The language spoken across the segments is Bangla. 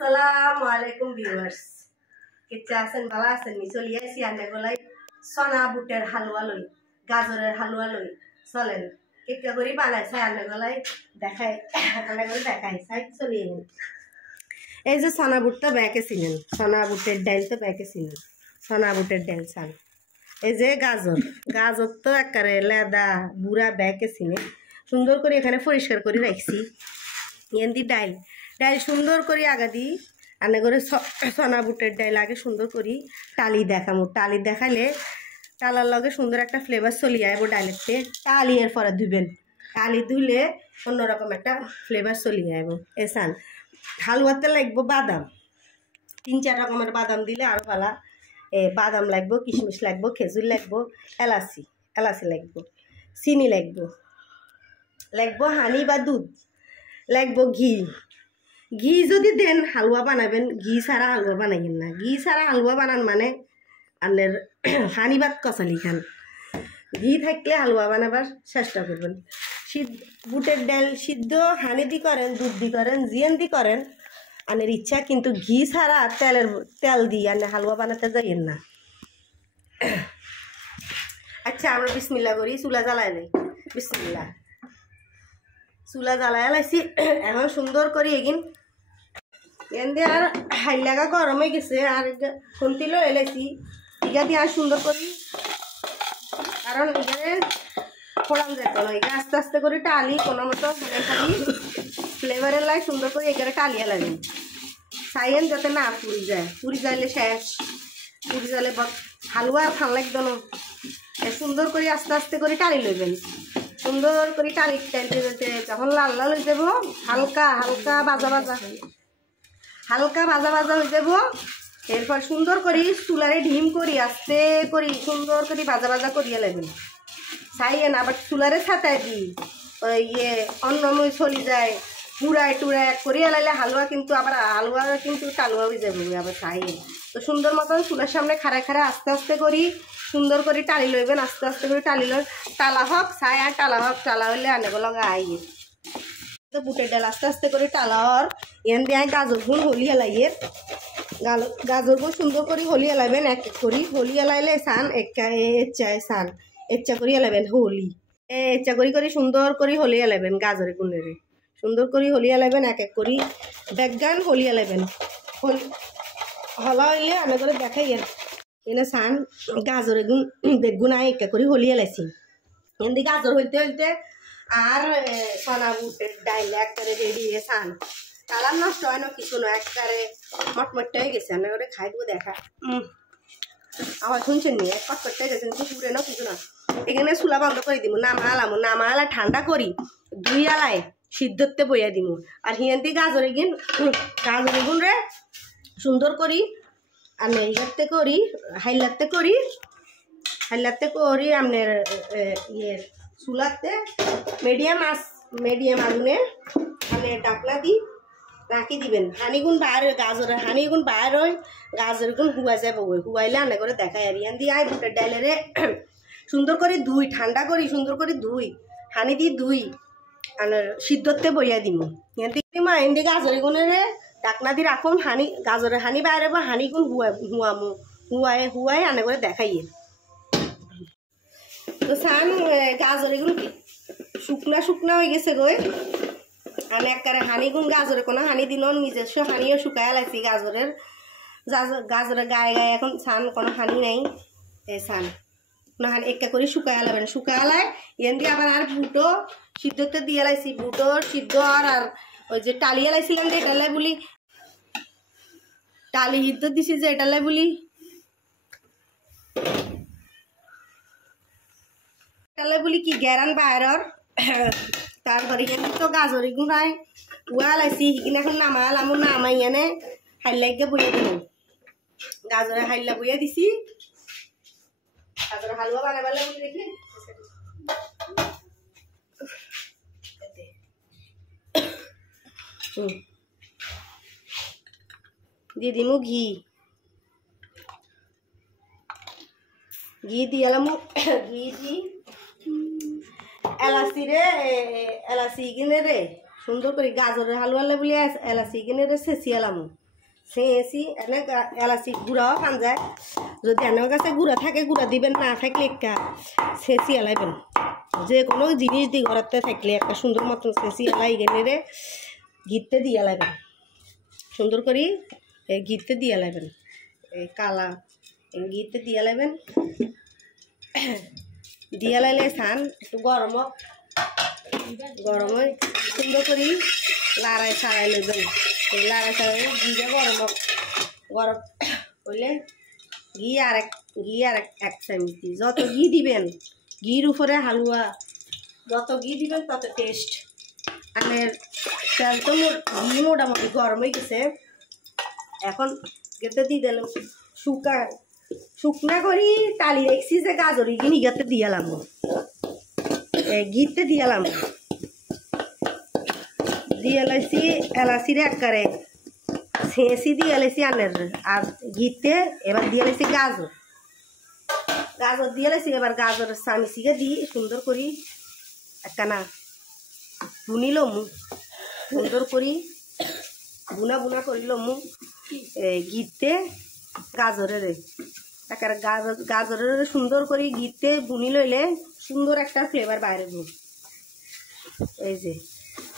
আসসালামু আলাইকুম ভিউয়ার্স, কেমন আছেন? ভালো আছেন? চলে আসি আনে গলাই সোনা বুটের হালুয়া লই, গাজরের হালুয়া লই। চলেন কেকা করে বানাইছে আনে গলাই দেখাই, আনে গলাই দেখাই সাই চলে এলেন। এই যে সোনা বুটটা ব্যাকে ছিলেন, সোনা বুটের ডাল তো ব্যাকে ছিলেন, সোনা বুটের ডাল চাল। এই যে গাজর, গাজর তো একেবারে লেদা বুড়া ব্যাকে ছিলেন, সুন্দর করে এখানে পরিষ্কার করে রাখছি। এন্দি ডাইল ডাইল সুন্দর করে আগা দিই আনে করে সোনা বুটের ডাইল আগে সুন্দর করি টালি দেখামো। টালি দেখালে টালার লগে সুন্দর একটা ফ্লেভার চলি আইব ডাইলেতে। টালি এর পরে ধুবেন, টালি ধুলে অন্যরকম একটা ফ্লেভার চলি আইব। এসান হালুয়াতে লাগবো বাদাম, 3-4 রকমের বাদাম দিলে আরও ভালো। বাদাম লাগবো, কিশমিশ লাগবো, খেজুর লাগবো, এলাচি এলাচি লাগবো, চিনি লাগবো হানি বা দুধ লাগবো, ঘি। ঘি যদি দেন হালুয়া বানাবেন, ঘি ছাড়া হালুয়া বানাইবেন না। ঘি ছাড়া হালুয়া বানান মানে আপনার হানি ভাত কচালি খান। ঘি থাকলে হালুয়া বানাবার চেষ্টা করবেন। বুটের ডাল সিদ্ধ হানি দি করেন, দুধ দি করেন, জিয়ান দি করেন আনের ইচ্ছা, কিন্তু ঘি ছাড়া তেল দিয়ে আনে হালুয়া বানাতে যাইয়েন না। আচ্ছা আমরা বিসমিল্লা করি, চুলা জ্বালাই নেই। বিসমিল্লা, চুলা জ্বালাই লাইছি। এখন সুন্দর করি এগিন এনে আর হাই লাগা গরম হয়ে গেছে, আর খুন্তিল এলাইছি ইগা দিয়ে আর সুন্দর করি, কারণ এখানে ফোড়ান যেত না। এগা আস্তে আস্তে করে টালি কোনো মতো খালি ফ্লেভারের লাই সুন্দর করে এখানে টালিয়া লাগে চাইয়েন যাতে না পুরি যায়। পুরি যাইলে শেষ, পুরি যাইলে হালুয়া ভাল লাগতো না। সুন্দর করে আস্তে আস্তে করে টালি লইবেন, সুন্দর করে টালতে টালতে যখন লাল লাল হয়ে যাব, হালকা হালকা ভাজা ভাজা হালকা ভাজা ভাজা হয়ে যাব, এরপর সুন্দর করে চুলারে ঢিম করি আস্তে করি সুন্দর করে ভাজা ভাজা করিয়ে লাগবেন। চাইয়েন আবার চুলারে ছাতায় দিই অন্নময় চলি যায়, পুরায় টুরায় করিয়া লাইলে হালুয়া কিন্তু আবার হালুয়া কিন্তু টালুয়া হয়ে যাবে। আবার চাইয়েন তো সুন্দর মতন চুলার সামনে খাড়ায় খাড়ায় আস্তে আস্তে করি সুন্দর করে টালি লইবেন। আস্তে আস্তে করে টালি লই, টালা হোক ছাই আর টালা হোক, টালা হইলে আনেগো লগা আইয়ে তো বুটের ডাল আস্তে আস্তে করে টালা হর। এন দিয়ে গাজর গুণ হলিয়া লাইয়ে, গাজর গুণ সুন্দর করে হলিয়া লাইবেন। এক এক করি হলিয়া লাইলে সান এচ্চায় সান এচ্চা করিয়া লাইবেন, হলি এচ্চা করি করে সুন্দর করে হলিয়া লাইবেন। গাজরে গুণেরে সুন্দর করে হলিয়া লাইবেন, এক এক করি বেগান হলিয়া লাইবেন। হলা হইলে আনে করে দেখাই এনে সান গাজরে গুণ বেগুন আয় একা করে হলিয়া লাইছি। এমনি গাজর হইতে হইতে আর সোনা বুটের ডাইল একবারে রেডি হয়ে সান কালার নষ্ট হয় না, কিছু না, একবারে মটমটটা হয়ে গেছে। আনে করে খাই দেবো দেখা আমার শুনছেন নি এক কটকটটা হয়ে গেছে, কিন্তু পুরে না কিছু না। এখানে চুলা বন্ধ করে দিব, নামালাম ঠান্ডা করি দুই আলায় সিদ্ধতে বইয়া দিব। আর হিয়ান্তি গাজরে গুণ রে সুন্দর করি আর ইয়াতে করি হাইলাতে করি আপনার চুলাতে মিডিয়াম আগুনে মানে ডাকনা দি রাখি দিবেন। হানিগুণ বাইর গাজরের হানিগুণ বাইর হয়, গাজরের গুণ হুয়া যাবে, হুয়াইলে আনে করে দেখায়। আর ইয়ান দিয়ে আয় বুটের ডাইলেরে সুন্দর করে ধুই ঠান্ডা করি সুন্দর করে ধুই হানি দি ধুই আর সিদ্ধতে বইয়া দিব। এমনি গাজরের গুণেরে ডাকনা দি রাখুন, গাজরের হানি বাইরে বা হানি গুণ হুয়াই আনে করে দেখাইয়ে। তো সান গাজর এগুলো শুকনা হয়ে গেছে গই, আমি একবারে হানি গুণ গাজরে কোনো হানি দিন নিজস্ব হানিও শুকায় লাগছি। গাজরের গায়ে গায়ে এখন সান কোনো হানি নাই। সান কোনো হানি একা করে শুকায় লাবেন, শুকায় লাই এন দিয়ে আবার আর বুটো সিদ্ধতে দিয়ে লাইছি। বুটো সিদ্ধ আর ওই যে টালিয়া লাইছিলাম যে এটালাই বলি টালি সিদ্ধ দিছি যে এটালাই বলি কি গ্যারান বাইরর। তারপরে এখানে তো গাজরি গুঁড়াই উয়া লাইছি, সিকিনে এখন নামালাম, নামাই এনে হাইলাইকে বইয়া দিব। গাজরে হাইলা বইয়া দিছি, গাজরে হালুয়া বানাবার লাগে দেখি দিয়ে দিমু ঘি দিয়ালাম, ঘি দি এলাচি রে এলাচি কিনে রে সুন্দর করে গাজরের হালুয়া বলে এলাচি কিনে রে চেঁচিয়ালাম। ছেঁচি এনে এলাচি গুঁড়াও খান যায়, যদি এনের কাছে গুঁড়া থাকে গুঁড়া দিবেন, না থাকলে একটা ছেঁচি এলাইবেন। যে কোনো জিনিস দি ঘরতে থাকলে একটা সুন্দর মতন ছেঁচি এলাই গেলে ঘিতে দিয়ে এলাইবেন, সুন্দর করে ঘিতে দিয়ে এলাইবেন। এই কালা ঘিতে দিয়ে এলাইবেন, দিয়ে এলাইলে ছান একটু গরম গরমে সুন্দর করে লাড়াই ছাড়াই লইবেন। লাড়াই ছাড়াই ঘিটা গরম গরম হইলে ঘি আর এক চামচ দিই। যত ঘি দিবেন, ঘির উপরে হালুয়া যত ঘি দিবেন তত টেস্ট। আমের তেল তো ঘি মোটামুটি গরম হয়ে গেছে, এখন গেতে দিয়ে দিলাম শুকনা করি তালি রেখছি যে গাজর গিনি গেতে দিয়ালাম, ঘিতে দিয়ালাম, দিয়ে লাইছি এলাচিরে একবারে ছেঁচি দিয়ে লাইছি আনের। আর ঘিতে এবার দিয়ে লাইছি গাজর দিয়ে লাইছি। এবার গাজরের চামিচিকে দিই সুন্দর করি একখানা বুনি লমু, সুন্দর করি বুনা করি লমু ঘিতে গাজরের একেবারে গাজরের সুন্দর করে ঘিতে বুনি লইলে সুন্দর একটা ফ্লেভার বাইরে। এই যে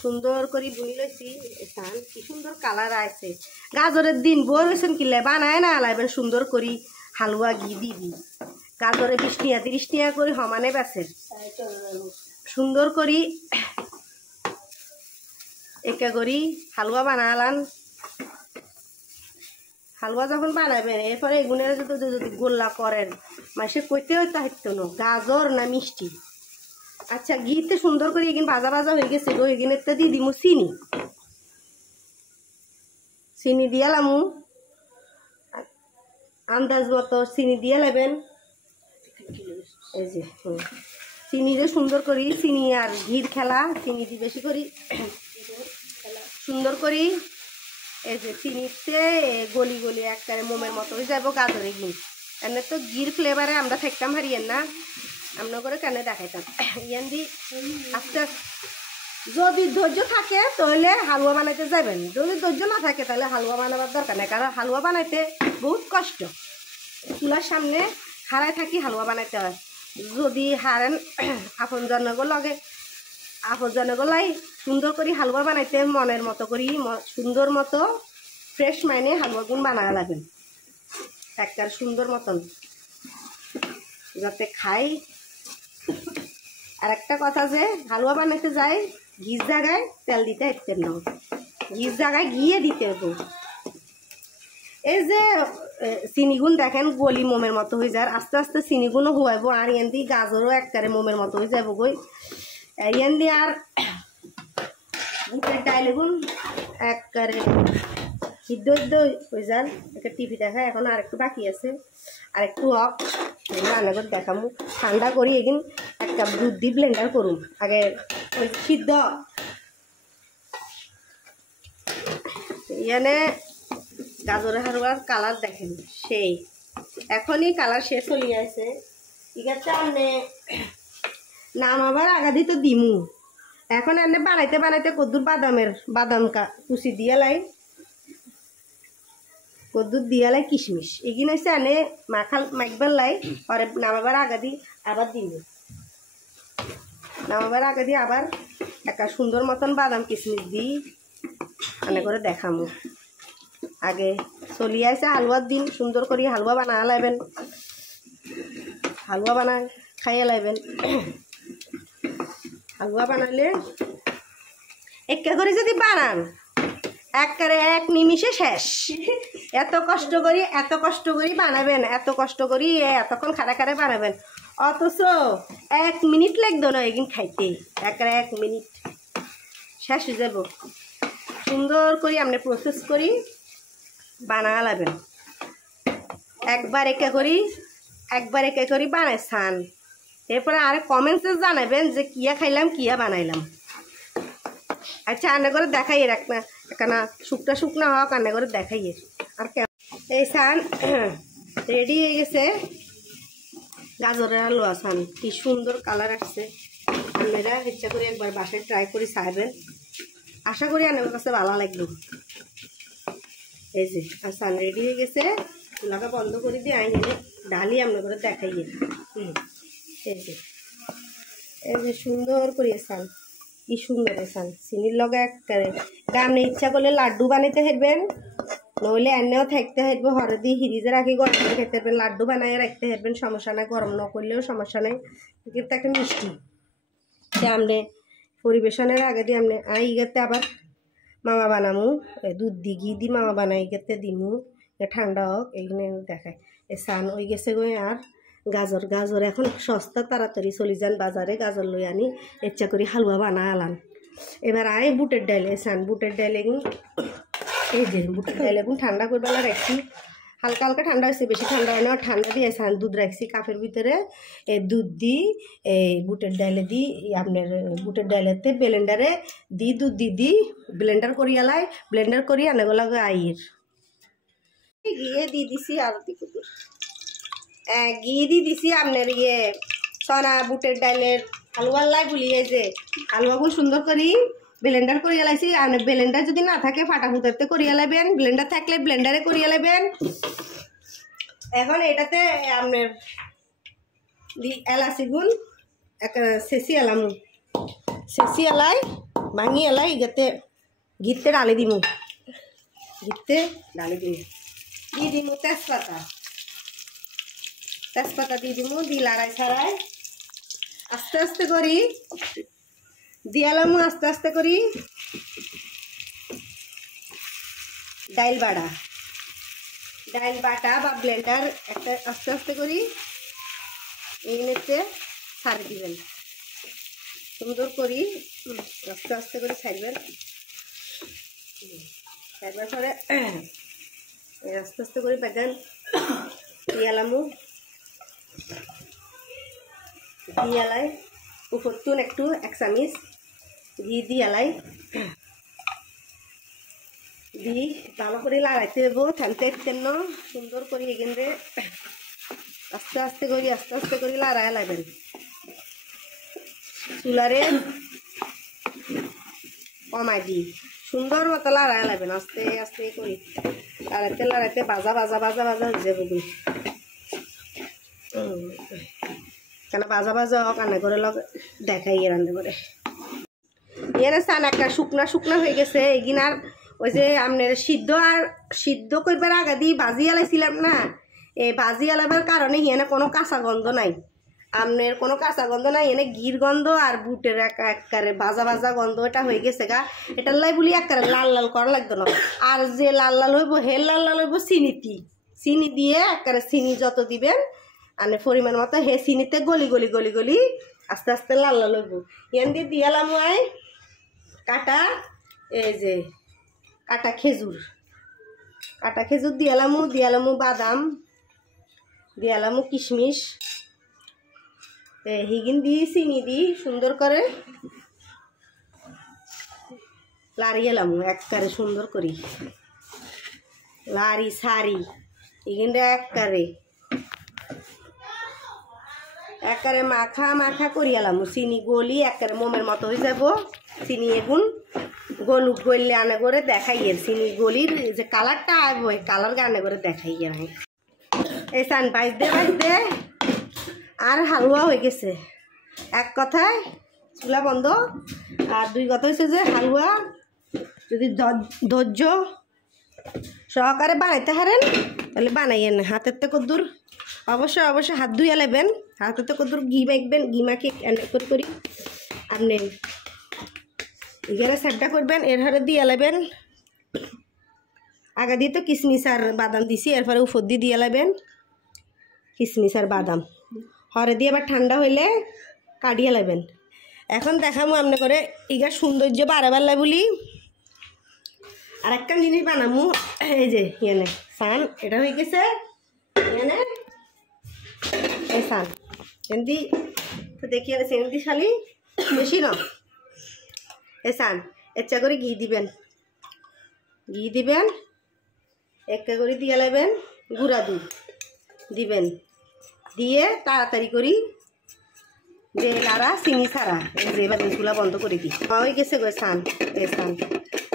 সুন্দর করে বুনি লইছি, কি সুন্দর কালার আছে। গাজরের দিন বই রয়েছেন কিনলে বানায় না লাইবেন সুন্দর করি হালুয়া ঘি দিবি। গাজরে 20 টিয়া 30 টিয়া করে সমানে বেছে সুন্দর করি একা করি হালুয়া বানালান। হালুয়া যখন বানাবেন এরপরে এগুনের যদি গোল্লা করেন মাসে কইতে হইতে হইতো না গাজর না মিষ্টি। আচ্ছা ঘিতে সুন্দর করে এগিন ভাজা হয়ে গেছে গো, এগিনের তো দিয়ে দিমু চিনি দিয়ালামু আন্দাজ মতো চিনি দিয়ে নেবেন। এই যে চিনিরে সুন্দর করি চিনি আর ঘির খেলা, চিনি দিয়ে বেশি করি সুন্দর করি। এই যে চিনিতে গলি গলি একবারে মোমের মতো হয়ে যাবো গাজরে ঘি। এনে তো ঘির ফ্লেভারে আমরা থাকতাম হারিয়েন না, আমরা করে কেন দেখাইতাম ইয়ান দি আস্তে যদি ধৈর্য থাকে তাহলে হালুয়া বানাইতে যাবেন, যদি ধৈর্য না থাকে তাহলে হালুয়া বানাবার দরকার নেই। কারণ হালুয়া বানাইতে বহুত কষ্ট, চুলার সামনে হারাই থাকি হালুয়া বানাইতে হয়। যদি হারেন আপন জনগো লগে আপন জনগোলাই সুন্দর করে হালুয়া বানাইতে মনের মতো করি সুন্দর মতো ফ্রেশ মাইনে হালুয়া গুণ বানায় লাগেন একটা সুন্দর মতন যাতে খাই। আর একটা কথা যে হালুয়া বানাইতে যাই ঘির জায়গায় তেল দিতে হইতেন না, ঘির জায়গায় ঘিয়ে দিতে হতো। এই যে চিনিগুণ দেখেন গলি মোমের মতো হয়ে যায়, আস্তে আস্তে চিনিগুণও হুয়াইব। আর ইয়ান দিয়ে গাজরও একবারে মোমের মতো হয়ে যাবো গই। ইয়ান দিয়ে আর বুটের ডাইলেগুণ একবারে সিদ্ধ হয়ে যান। একটা টিভি দেখা এখন আর একটু বাকি আছে, আর একটু হক রান্না করে দেখামু। ঠান্ডা করি এদিন একটা দুধ দিয়ে ব্লেন্ডার করুন আগে ওই সিদ্ধ। ইয়ানে গাজরের হালুয়ার কালার দেখেন সেই এখনই কালার শেষ হয়ে আছে। ঠিক আছে আপনি নামাবার আগাদি তো দিমু। এখন এনে বানাইতে বানাইতে কদ্দুর বাদাম কুচি দিয়ে লাই কদ্দুর দিয়ে লাই কিশমিশ এগিয়ে হচ্ছে এনে মাখবার লাই। পরে নামাবার আগাদি আবার দিমু, নামাবার আগাদি আবার একটা সুন্দর মতন বাদাম কিশমিশ দিই এনে করে দেখামু। আগে চলিয়ে আসে হালুয়ার দিন সুন্দর করে হালুয়া বানা লাইবেন, হালুয়া বানায় খাইয়ে লাইবেন। হালুয়া বানাইলে একটা করে যদি বানান একবারে 1 নিমিষে শেষ। এত কষ্ট করি বানাবেন, এত কষ্ট করি এতক্ষণ খাড়া বানাবেন, অথচ 1 মিনিট লাগতো না এগিন খাইতে। একবারে 1 মিনিট শেষ হয়ে যাব। সুন্দর করে আপনি প্রসেস করি বানা লাবেন। একবার একে করি বানাই ছান। এরপরে আর কমেন্টসে জানাবেন যে কিয়া খাইলাম কিয়া বানাইলাম। আচ্ছা রান্না করে দেখাই রাখনা একখানা শুকনা হওয়া রান্না করে দেখাইয়ে। আর এই ছান রেডি হয়ে গেছে গাজরের হালুয়া ছান। কি সুন্দর কালার আসছে। আপনারা ইচ্ছা করে একবার বাসায় ট্রাই করে চাইবেন, আশা করি আমার কাছে ভালো লাগবে। এই যে আর সান রেডি হয়ে গেছে। চুলাটা বন্ধ করে দিয়ে আইনে ডালি আমরা করে দেখাইয়ে। এই যে সুন্দর করে সান, কি সুন্দর সান চিনির লগে একবারে। আপনি ইচ্ছা করলে লাড্ডু বানাইতে পারবেন, নইলে এনেও থাকতে পারবো হরদি হিরিজে রাখি গরম করে খেতে পারবেন, লাড্ডু বানাই রাখতে পারবেন, সমস্যা নাই। গরম না করলেও সমস্যা নেই, কিন্তু একটা মিষ্টি যে আপনি পরিবেশনের আগে দিয়ে আপনি ইগাতে আবার মামা বানামু, দুধ দি ঘি দি মামা বানাই ইগাতে দিমু, ঠান্ডা হোক এইখানে দেখায়। এ সান ওই গেছে গই। আর গাজর, গাজর এখন সস্তা, তাড়াতাড়ি চলি যান বাজারে, গাজর লই আনি ইচ্ছা করি হালুয়া বানা আলান। এবার বুটের ডাইল। সান বুটের ডাইল এগুন, এই যে বুটের ডাইল এগুন ঠান্ডা করে বেলা রাখছি, হালকা হালকা ঠান্ডা হয়েছে, বেশি ঠান্ডা হয় না। ঠান্ডা দিয়ে সান দুধ রাখছি কাপের ভিতরে, এই দুধ দিই এই বুটের ডাইলে দিই, আপনার বুটের ডাইলেতে ব্লেন্ডারে দিই, দুধ দিই ব্লেন্ডার করি আলাই, ব্লেন্ডার করি আনেগুলো আইয়ের গিয়ে দিয়ে দিছি। আর দিকুদুর ঘি দিয়ে দিছি আপনার সনা বুটের ডাইলের হালুয়ার লাই গুলিয়ে, যে হালুয়াগুলো সুন্দর করি ব্লেন্ডার করিয়া লাইছি। আর ব্লেন্ডার যদি না থাকে ফাটাফুটাতে করিয়া লাইবেন, ব্লেন্ডার থাকলে ব্লেন্ডারে করিয়া লাইবেন। এখন এটাতে আপনার এলাচি গুণ শেষি এলামু, শেষি এলাই ভাঙি এলাই ইগাতে ঘিতে ডালি দিমু, ঘিতে ডালি দিমু, দিয়ে দিমু তেজপাতা, তেজপাতা দিয়ে দিমু, দিয়ে লাড়াই ছাড়াই আস্তে আস্তে করি দিয়ালামু, আস্তে আস্তে করি ডাইল বাটা, ডাইল বাটা বা ব্লেন্ডার একটা আস্তে আস্তে করি এই নেতে ছাড়ি দিবেন, সুন্দর করি আস্তে আস্তে করে ছাড়বেন। ছাড়বার পরে আস্তে আস্তে করে পেতেন দিয়ালামু, দিয়ালাই উপরতুন একটু 1 চামিচ ঘি দিয়ালাই দি ভালো করে লাড়াইতে দেবো, থানতে তেন সুন্দর করে এখানে আস্তে আস্তে করে লাড়াই লাগবেন। চুলারে কমাই দি সুন্দর মতো লাড়াই লাগবেন, আস্তে আস্তে করি লাড়াইতে লাড়াইতে বাজা বাজা বাজা বাজা হয়ে যাবে। কেন বাজা বাজা হোক আনা করে লগ দেখাই রান্না করে এর চান একটা শুকনা শুকনা হয়ে গেছে। এগিনার ওই যে আপনার সিদ্ধ করবার আগে দিয়ে ভাজি আলাইছিলাম না, এই ভাজি আলাবার কারণে এনে কোনো কাঁচা গন্ধ নাই, আপনার কোনো কাঁচা গন্ধ নাই, এনে ঘির গন্ধ আর বুটের একবারে ভাজা ভাজা গন্ধ এটা হয়ে গেছে গা। এটার লাই বলি একবারে লাল লাল করা লাগতো না। আর যে লাল লাল হইব হেল লাল লাল হইব চিনি দিয়ে একবারে চিনি যত দিবেন মানে পরিমাণ মতো হে চিনিতে গলি গলি গলি গলি আস্তে আস্তে লাল লাল হইব। এন দিয়ে দিয়ালাম কাটা, এই যে কাটা খেজুর দিয়ালামু বাদাম দিয়ালামু কিশমিশ, হিগিন দিয়ে চিনি দিই সুন্দর করে লাড়িয়েলামু একবারে সুন্দর করি লাড়ি সারি এখানটা একবারে মাখা মাখা করিয়ালামু। চিনি গলি একবারে মোমের মতো হয়ে যাব। চিনি এগুন গলুক গললে আনে করে দেখাইয়ের চিনি গলির যে কালারটা আসবো এই কালার আনে করে দেখাইয়ে নাই। এই চান বাইশ দে আর হালুয়া হয়ে গেছে। এক কথায় চুলা বন্ধ, আর 2 কথা হয়েছে যে হালুয়া যদি ধৈর্য সহকারে বানাইতে হারেন তাহলে বানাইয়েন। হাতের থেকে কদ্দুর অবশ্যই হাত ধুয়ে নেবেন, হাতের থেকে কদ্দুর ঘি মাখবেন, ঘি মাখি করি আপনি এখানে সাবটা করবেন। এর হারে দিয়ে নেবেন আগে দিয়ে তো কিশমিশ আর বাদাম দিছি, এরপরে উপর দিয়ে নেবেন কিশমিশ আর বাদাম হরে দিয়ে আবার ঠান্ডা হইলে কাটিয়ে নেবেন। এখন দেখামো আপনি করে ইগার সৌন্দর্য বাড়াবার লাই বলি আর একটা জিনিস বানামু। এই যে এনে সান এটা হয়ে গেছে, এনে এই সান এমনি তো দেখি সেমনি খালি বেশি না। এই সান ইচ্ছা করে ঘি দিবেন একটা করে দিয়ে নেবেন, গুঁড়া দুধ দিবেন, দিয়ে তাড়াতাড়ি করি যে লাড়া চিনি ছাড়া যে এবার চুলা বন্ধ করে দিই। মা হয়ে গেছে গো সান, এই সান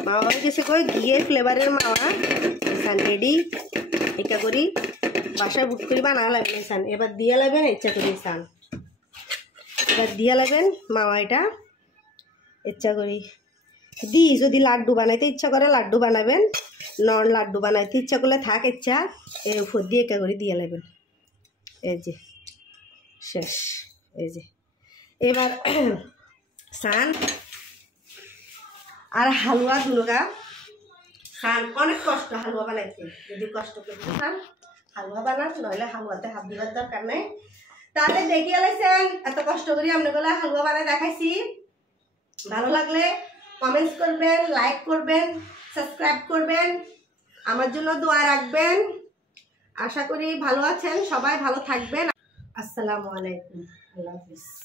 মা হয়ে গেছে গো ঘিয়ের ফ্লেভারের মাওয়া সান রেডি এটা করি বাসায় বুট করি বানা লাগবে সান এবার দিয়ে লাগবেন ইচ্ছা করি সান এবার দিয়ে লাগবেন মামা এটা ইচ্ছা করি দি যদি লাড্ডু বানাইতে ইচ্ছা করে লাড্ডু বানাবেন নন লাড্ডু বানাইতে ইচ্ছা করলে থাক ইচ্ছা এর উপর দিয়ে একা করে দিয়ে লাগবেন এই যে শেষ এই যে এবার সান আর হালুয়া দুলগা খান অনেক কষ্ট হালুয়া বানাইতে যদি কষ্ট করতে চান হালুয়া বানান নইলে হালুয়াতে হাত দিবার দরকার নেই তাহলে দেখিয়ে লাইছেন এত কষ্ট করি আপনাগুলো হালুয়া বানাই দেখাইছি ভালো লাগলে কমেন্টস করবেন লাইক করবেন সাবস্ক্রাইব করবেন আমার জন্য দোয়া রাখবেন আশা করি ভালো আছেন সবাই ভালো থাকবেন আসসালামু আলাইকুম আল্লাহ হাফেজ